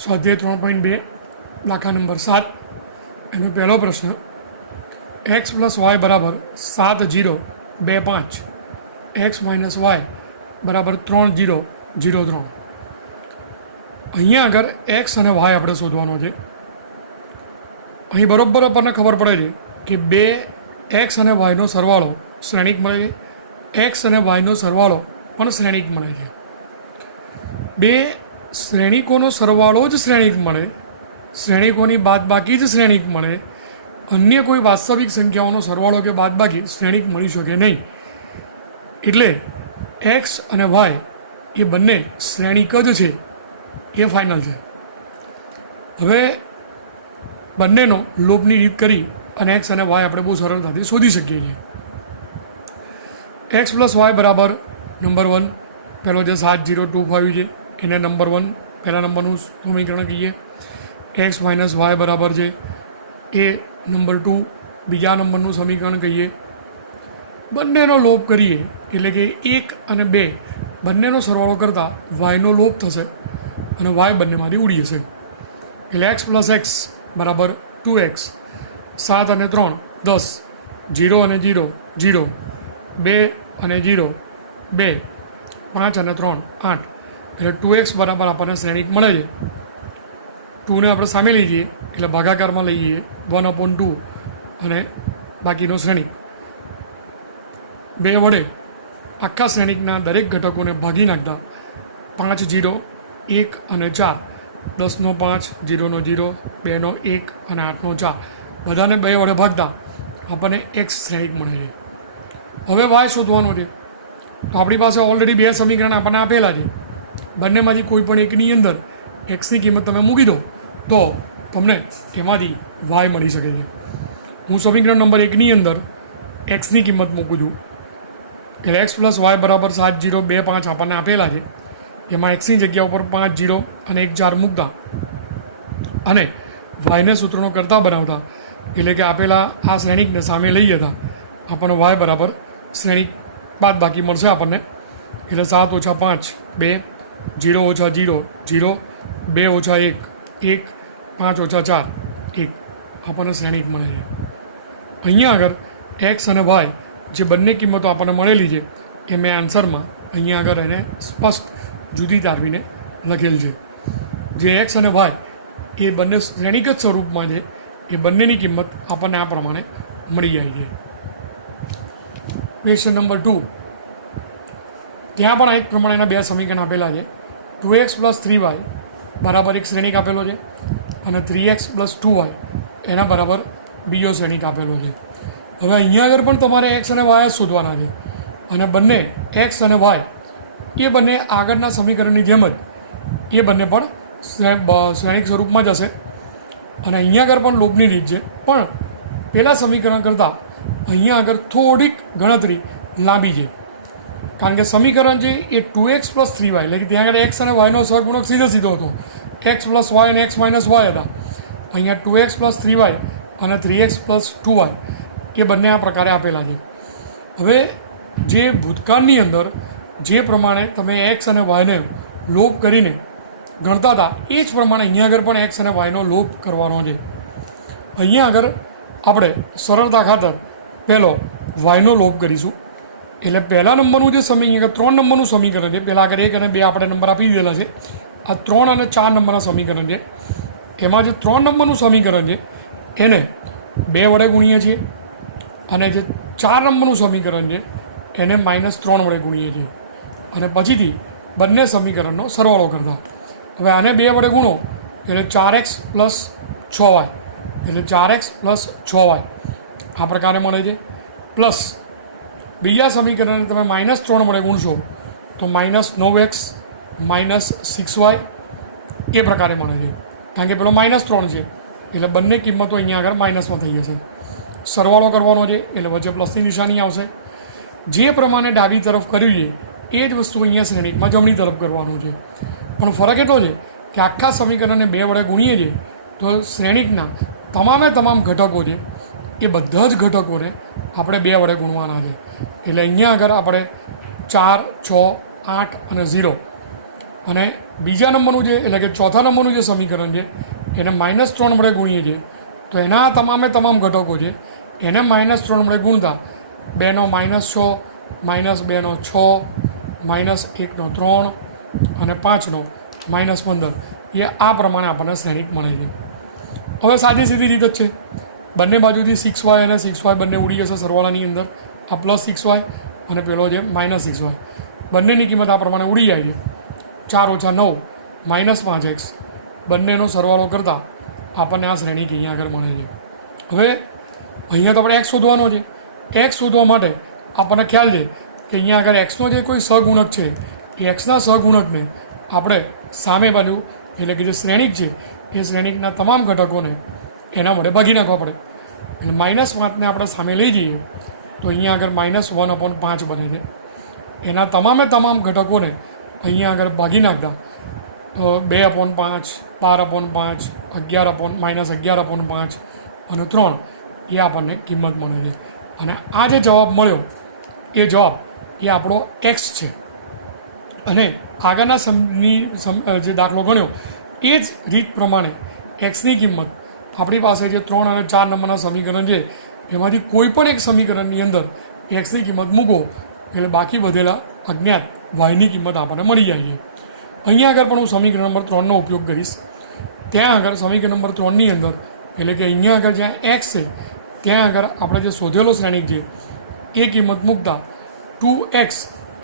સ્વાધ્યાય 3.2 દાખલા નંબર 7 એનો પહેલો પ્રશ્ન x + y બરાબર 7 0 2 5 x - y બરાબર 3 0 0 3. અહીંયા આગળ x અને y આપણે શોધવાનો છે. અહીં બરાબર આપણને ખબર પડે છે કે બે x અને yનો સરવાળો શ્રેણિક મળે છે. x અને yનો સરવાળો પણ શ્રેણિક મળે છે. બે શ્રેણિકોનો સરવાળો જ શ્રેણિક મળે, શ્રેણિકોની બાદબાકી જ શ્રેણિક મળે, અન્ય કોઈ વાસ્તવિક સંખ્યાઓનો સરવાળો કે બાદબાકી શ્રેણિક મળી શકે નહીં. એટલે x અને y એ બંને શ્રેણિક જ છે, એ ફાઇનલ છે. હવે બંનેનો લોપની રીત કરી અને x અને y આપણે બહુ સરળતાથી શોધી શકીએ છીએ. x + y બરાબર નંબર 1 પહેલો જે 7025 છે એને નંબર 1 પહેલા નંબરનું સમીકરણ કહીએ. x - y બરાબર છે એ નંબર 2 બીજા નંબરનું સમીકરણ કહીએ. બંનેનો લોપ કરીએ એટલે કે 1 અને 2 બંનેનો સરવાળો કરતાં yનો લોપ થશે અને y બંનેમાંથી ઉડી જશે. એટલે x + x બરાબર 2x, 7 અને 3 10, 0 અને 0 0, 2 અને 0 2, 5 અને 3 8. એટલે 2x બરાબર આપણને શ્રેણિક મળે છે. 2ને આપણે સામે લઈ જઈએ એટલે ભાગાકારમાં લઈ જઈએ 1/2 અને બાકીનો શ્રેણિક. 2 વડે આખા શ્રેણિકના દરેક ઘટકોને ભાગી નાખતા 5 0 1 અને 4, 10નો 5, 0નો 0, 2નો 1 અને 8નો 4 બધાને 2 વડે ભાગતા આપણને x શ્રેણિક મળે છે. હવે y શોધવાનો છે. તો આપણી પાસે ઓલરેડી 2 સમીકરણ આપણને આપેલા છે. બંનેમાંથી કોઈ પણ એકની અંદર xની કિંમત તમે મૂકી દો તો તમને એમાંથી y મળી શકે છે. હું સમીકરણ નંબર 1ની અંદર xની કિંમત મૂકું છું. એટલે x + y બરાબર 7 0 2 5 આપણને આપેલા છે. એમાં xની જગ્યા ઉપર 5 0 અને 1 4 મૂકતા અને yને સૂત્રનો કરતા બનાવતા એટલે કે આપેલા આ શ્રેણિકને સામે લઈ જતા આપણને y બરાબર શ્રેણિક બાદ બાકી મળશે આપણને. એટલે 7 - 5 2, 0 - 0 0, 2 - 1 1, 5 - 4 1 આપણને શ્રેણિક મળે છે. અહીંયા આગળ x અને y જે બંને કિંમતો આપણને મળેલી છે એ મેં આન્સરમાં અહીંયા આગળ એને સ્પષ્ટ જુદી તારવીને લખેલ છે. જે x અને y એ બંને શ્રેણિક જ સ્વરૂપમાં છે, એ બંનેની કિંમત આપણને આ પ્રમાણે મળી જાય છે. ક્વેશ્ચન નંબર 2, ત્યાં પણ એક પ્રમાણેના 2 સમીકરણ આપેલા છે. 2x + 3y બરાબર એક શ્રેણિક આપેલો છે અને 3x + 2y એના બરાબર બીજો શ્રેણિક આપેલો છે. હવે અહીંયા આગળ પણ તમારે x અને y જ શોધવાના છે અને બંને x અને y એ બંને આગળના સમીકરણની જેમ જ એ બંને પણ શ્રેણિક સ્વરૂપમાં જ હશે. અને અહીંયા આગળ પણ લોપની રીત છે, પણ પહેલાં સમીકરણ કરતાં અહીંયા આગળ થોડીક ગણતરી લાંબી છે. કારણ કે સમીકરણ છે એ 2x + 3y એટલે કે ત્યાં આગળ x અને yનો સહગુણક સીધો હતો. x + y અને x - y હતા. અહીંયા 2x + 3y અને 3x + 2y એ બંને આ પ્રકારે આપેલા છે. હવે જે ભૂતકાળની અંદર જે પ્રમાણે તમે x અને yને લોપ કરીને ગણતા હતા એ જ પ્રમાણે અહીંયા આગળ પણ x અને yનો લોપ કરવાનો છે. અહીંયા આગળ આપણે સરળતા ખાતર પહેલો yનો લોપ કરીશું. એટલે પહેલા નંબરનું જે સમીકરણ 3 નંબરનું સમીકરણ છે, પહેલાં આગળ 1 અને 2 આપણે નંબર આપી દીધેલા છે. આ 3 અને 4 નંબરના સમીકરણ છે. એમાં જે 3 નંબરનું સમીકરણ છે એને 2 વડે ગુણીએ છીએ અને જે 4 નંબરનું સમીકરણ છે એને -3 વડે ગુણીએ છીએ અને પછીથી બંને સમીકરણનો સરવાળો કરતા. હવે આને 2 વડે ગુણો એટલે 4x + 6y એટલે 4x + 6y આ પ્રકારે મળે છે. પ્લસ બીજા સમીકરણને તમે -3 વડે ગુણશો તો -9x - 6y એ પ્રકારે મળે છે. કારણ કે પેલો -3 છે એટલે બંને કિંમતો અહીંયા આગળ માઇનસમાં થઈ જશે. સરવાળો કરવાનો છે એટલે વચ્ચે પ્લસની નિશાની આવશે. જે પ્રમાણે ડાબી તરફ કર્યું છે એ જ વસ્તુ અહીંયા શ્રેણિકમાં જમણી તરફ કરવાનું છે. પણ ફરક એટલો છે કે આખા સમીકરણને 2 વડે ગુણીએ છીએ તો શ્રેણિકના તમામ ઘટકો છે એ બધા જ ઘટકોને આપણે 2 વડે ગુણવાના છે. એટલે અહીંયા આગળ આપણે 4 6 8 અને 0 અને બીજા નંબરનું જે એટલે કે ચોથા નંબરનું જે સમીકરણ છે એને -3 વડે ગુણીએ છીએ તો એના તમામે તમામ ઘટકો છે એને -3 વડે ગુણતા 2નો -6 -2નો 6 -1નો 3 અને 5નો -15 એ આ પ્રમાણે આપણને શ્રેણિક મળે છે. હવે સાદી સીધી રીત જ છે, બંને બાજુથી 6y અને 6y બંને ઉડી જશે સરવાળાની અંદર. આ +6y અને પેલો છે -6y, બંનેની કિંમત આ પ્રમાણે ઉડી જાય છે. 4 - 9 -5x બંનેનો સરવાળો કરતાં આપણને આ શ્રેણિક અહીંયા આગળ મળે છે. હવે અહીંયા તો આપણે x શોધવાનો છે. x શોધવા માટે આપણને ખ્યાલ છે કે અહીંયા આગળ xનો જે કોઈ સહગુણક છે એ xના સહગુણકને આપણે સામે બાજુ એટલે કે જે શ્રેણિક છે એ શ્રેણિકના તમામ ઘટકોને એના વડે ભાગી નાખવા પડે. એટલે -5ને આપણે સામે લઈ જઈએ તો અહીંયા આગળ -1/5 બને છે. એના તમામે તમામ ઘટકોને અહીંયા આગળ ભાગી નાખતા તો 2/5 12/5 -11/5 અને 3 એ આપણને કિંમત મળે છે. અને આ જે જવાબ મળ્યો એ જવાબ એ આપણો x છે. અને આગળના જે દાખલો ગણ્યો એ જ રીત પ્રમાણે એક્સની કિંમત આપણી પાસે જે 3 અને 4 નંબરના સમીકરણ છે એમાંથી કોઈ પણ એક સમીકરણની અંદર એક્સની કિંમત મૂકો એટલે બાકી વધેલા અજ્ઞાત વાયની કિંમત આપણને મળી જાય છે. અહીંયા આગળ પણ હું સમીકરણ નંબર 3નો ઉપયોગ કરીશ. ત્યાં આગળ સમીકરણ નંબર 3ની અંદર એટલે કે અહીંયા આગળ જ્યાં એક્સ છે ત્યાં આગળ આપણે જે શોધેલો શ્રેણિક છે એ કિંમત મૂકતા 2x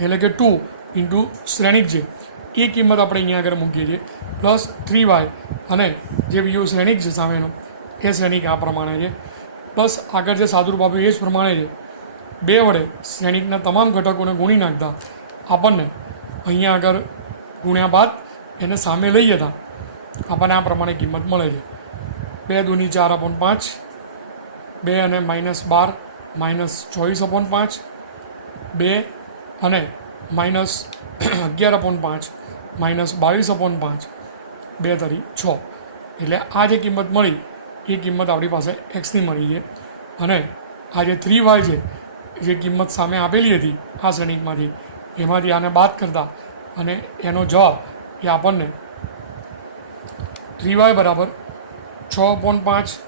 એટલે કે 2 ઇન્ટુ શ્રેણિક છે એ કિંમત આપણે અહીંયા આગળ મૂકીએ છીએ +3y અને જે બીજું શ્રેણિક છે સામેનો એ શ્રેણિક આ પ્રમાણે છે. પ્લસ આગળ જે સાદુરૂપ આપ્યું એ જ પ્રમાણે છે. 2 વડે શ્રેણિકના તમામ ઘટકોને ગુણી નાખતા આપણને અહીંયા આગળ ગુણ્યા બાદ એને સામે લઈ જતા આપણને આ પ્રમાણે કિંમત મળે છે. 2 × 2 = 4/5, 2 અને -12 -24/5, 2 અને -11/5 -22/5, 2 તરી 6. એટલે આ જે કિંમત મળી એ કિંમત આપણી પાસે એક્સની મળી છે. અને આ જે 3y છે જે કિંમત સામે આપેલી હતી આ શ્રેણિકમાંથી એમાંથી આને બાદ કરતા અને એનો જવાબ એ આપણને 3y = 6/5,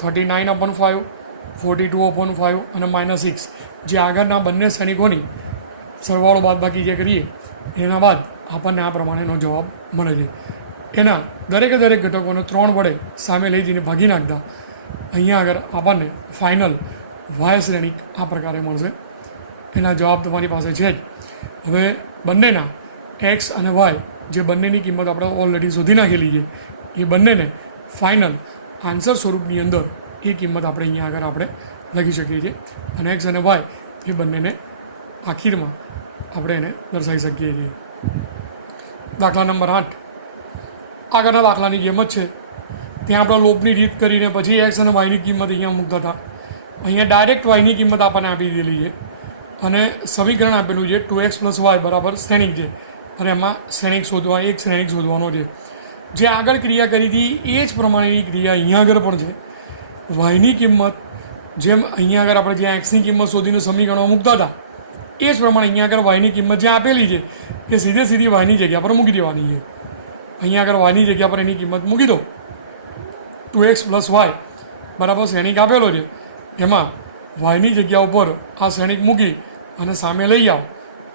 39/5, 42/5 અને -6 જે આગળના બંને શ્રેણિકોની સરવાળો બાદબાકી જે કરીએ એના બાદ આપણને આ પ્રમાણેનો જવાબ મળે છે. એના દરેકે દરેક ઘટકોને 3 વડે સામે લઈ જઈને ભાગી નાખતા અહીંયા આગળ આપણને ફાઇનલ વાય શ્રેણિક આ પ્રકારે મળશે. એના જવાબ તમારી પાસે છે જ. હવે બંનેના એક્સ અને વાય જે બંનેની કિંમત આપણે ઓલરેડી શોધી નાખેલી છે એ બંનેને ફાઇનલ આન્સર સ્વરૂપની અંદર એ કિંમત આપણે અહીંયા આગળ આપણે લખી શકીએ છીએ. અને એક્સ અને વાય એ બંનેને આખીરમાં આપણે એને દર્શાવી શકીએ છીએ. દાખલા નંબર 8 આગળના દાખલાની જેમ જ છે. ત્યાં આપણે લોપની રીત કરીને પછી એક્સ અને વાયની કિંમત અહીંયા મૂકતા હતા. અહીંયા ડાયરેક્ટ વાયની કિંમત આપણને આપી દીધેલી છે અને સમીકરણ આપેલું છે 2x + y = શ્રેણિક છે અને એમાં શ્રેણિક શોધવાનો છે. જે આગળ ક્રિયા કરી હતી એ જ પ્રમાણેની ક્રિયા અહીંયા આગળ પણ છે. વાયની કિંમત જેમ અહીંયા આગળ આપણે જ્યાં એક્સની કિંમત શોધીને સમીકરણમાં મૂકતા હતા એ જ પ્રમાણે અહીંયા આગળ વાયની કિંમત જ્યાં આપેલી છે એ સીધી વાયની જગ્યા પર મૂકી દેવાની છે. અહીંયા આગળ વાયની જગ્યા પર એની કિંમત મૂકી દો. 2x + y = શ્રેણિક આપેલો છે એમાં વાયની જગ્યા ઉપર આ શ્રેણિક મૂકી અને સામે લઈ આવો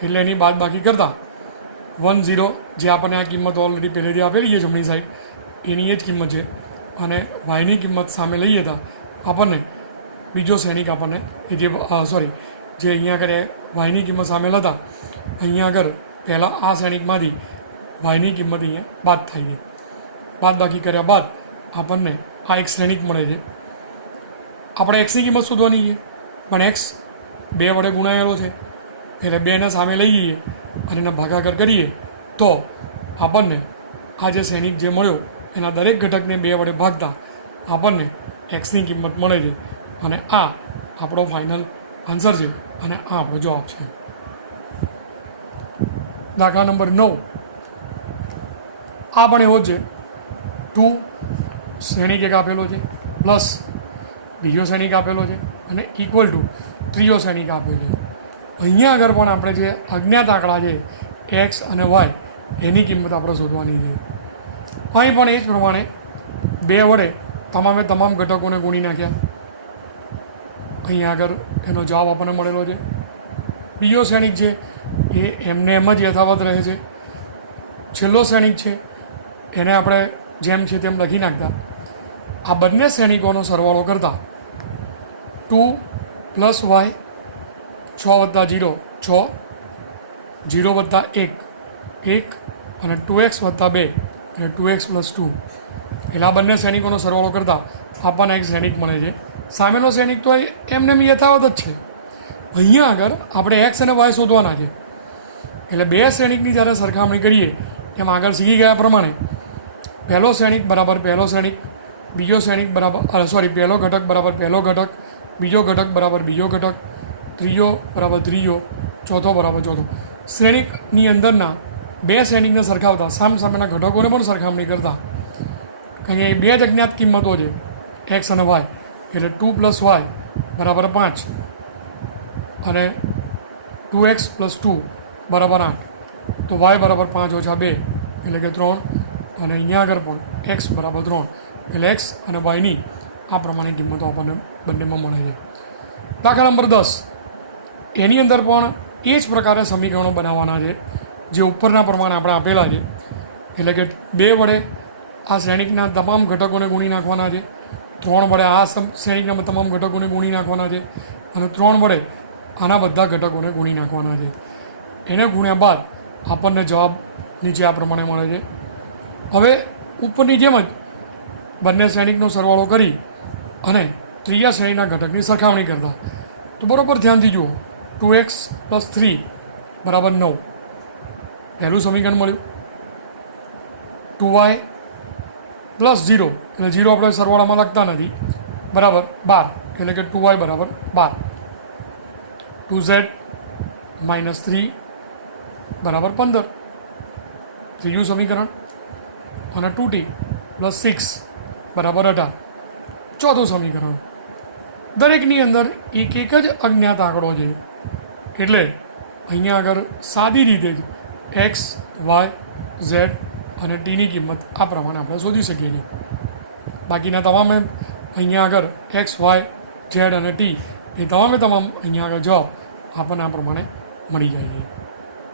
એટલે એની બાદબાકી કરતાં 1 0 જે આપણને આ કિંમત ઓલરેડી પહેલેથી આપેલી છે જમણી સાઈડ એની એ જ કિંમત છે. અને વાયની કિંમત સામે લઈએ હતા આપણને બીજો શ્રેણિક આપણને જે અહીંયા આગળ વાયની કિંમત સામેલ હતા અહીંયા આગળ પહેલાં આ શ્રેણિકમાંથી વાયની કિંમત અહીંયા બાદ થાય છે. બાદબાકી કર્યા બાદ આપણને આ એક શ્રેણિક મળે છે. આપણે એક્સની કિંમત શોધવાની છે પણ એક્સ 2 વડે ગુણાયેલો છે એટલે 2ને સામે લઈ જઈએ અને એના ભાગાકાર કરીએ તો આપણને આ જે શ્રેણિક જે મળ્યો એના દરેક ઘટકને 2 વડે ભાગતા આપણને એક્સની કિંમત મળે છે. અને આ આપણો ફાઇનલ આન્સર છે અને આ આપણો જવાબ છે. દાખલા નંબર 9 આ પણ એવો જ છે. 2 શ્રેણિક એક આપેલો છે પ્લસ બીજો શ્રેણિક આપેલો છે અને = ત્રીજો શ્રેણિક આપેલો છે. અહીંયા આગળ પણ આપણે જે અજ્ઞાત આંકડા છે એક્સ અને વાય એની કિંમત આપણે શોધવાની છે. અહીં પણ એ જ પ્રમાણે 2 વડે તમામે તમામ ઘટકોને ગુણી નાખ્યા. અહીંયા આગળ એનો જવાબ આપણને મળેલો છે. બીજો શ્રેણિક છે એ એમને એમ જ યથાવત રહે છે. છેલ્લો શ્રેણિક છે એને આપણે જેમ છે તેમ લખી નાખતા. આ બંને શ્રેણિકોનો સરવાળો કરતા 2 + y 6 + 0 6 0 + 1 1 અને 2x + 2 અને 2x + 2 એટલે આ બંને શ્રેણિકોનો સરવાળો કરતાં આપણને એક શ્રેણિક મળે છે. સામેનો શ્રેણિક તો એમને એમ યથાવત જ છે. અહીંયા આગળ આપણે એક્સ અને વાય શોધવાના છે. એટલે બે શ્રેણિકની જ્યારે સરખામણી કરીએ એમ આગળ શીખી ગયા પ્રમાણે પહેલો શ્રેણિક બરાબર પહેલો શ્રેણિક, બીજો શ્રેણિક બરાબર પહેલો ઘટક બરાબર પહેલો ઘટક, બીજો ઘટક બરાબર બીજો ઘટક, ત્રીજો બરાબર ત્રીજો, ચોથો બરાબર ચોથો. શ્રેણિકની અંદરના બે શ્રેણિકને સરખાવતા સામસામેના ઘટકોને પણ સરખામણી કરતા અહીંયા બે જ અજ્ઞાત કિંમતો છે એક્સ અને વાય. એટલે 2 + y બરાબર 5 અને 2x + 2 બરાબર 8. તો y બરાબર 5 - 2 એટલે કે 3 અને અહીંયા આગળ પણ x બરાબર 3 એટલે x અને yની આ પ્રમાણે કિંમતો આપણને બંનેમાં મળે છે. દાખલા નંબર 10 એની અંદર પણ એ જ પ્રકારે સમીકરણો બનાવવાના છે જે ઉપરના પ્રમાણે આપણે આપેલા છે. એટલે કે 2 વડે આ શ્રેણિકના તમામ ઘટકોને ગુણી નાખવાના છે, 3 વડે આ શ્રેણિકના તમામ ઘટકોને ગુણી નાખવાના છે અને 3 વડે આના બધા ઘટકોને ગુણી નાખવાના છે. એને ગુણ્યા બાદ આપણને જવાબ નીચે આ પ્રમાણે મળે છે. હવે ઉપરની જેમ જ બંને શ્રેણિકનો સરવાળો કરી અને ત્રીજા શ્રેણીના ઘટકની સરખામણી કરતા. તો બરાબર ધ્યાનથી જુઓ. 2x + 3 બરાબર 9 પહેલું સમીકરણ મળ્યું. 2y + 0 એટલે 0 આપણે સરવાળામાં લખતા નથી બરાબર 12 એટલે કે 2y બરાબર 12. 2z - 3 બરાબર 15 ત્રીજું સમીકરણ. અને 2t + 6 બરાબર 18 ચોથું સમીકરણ. દરેકની અંદર એક જ અજ્ઞાત આંકડો છે એટલે અહીંયા આગળ સાદી રીતે જ x, y, z અને ટીની કિંમત આ પ્રમાણે આપણે શોધી શકીએ છીએ. બાકીના તમામે અહીંયા આગળ x, y, z અને ટી એ તમામ અહીંયા આગળ જવાબ આપણને આ પ્રમાણે મળી જાય છે.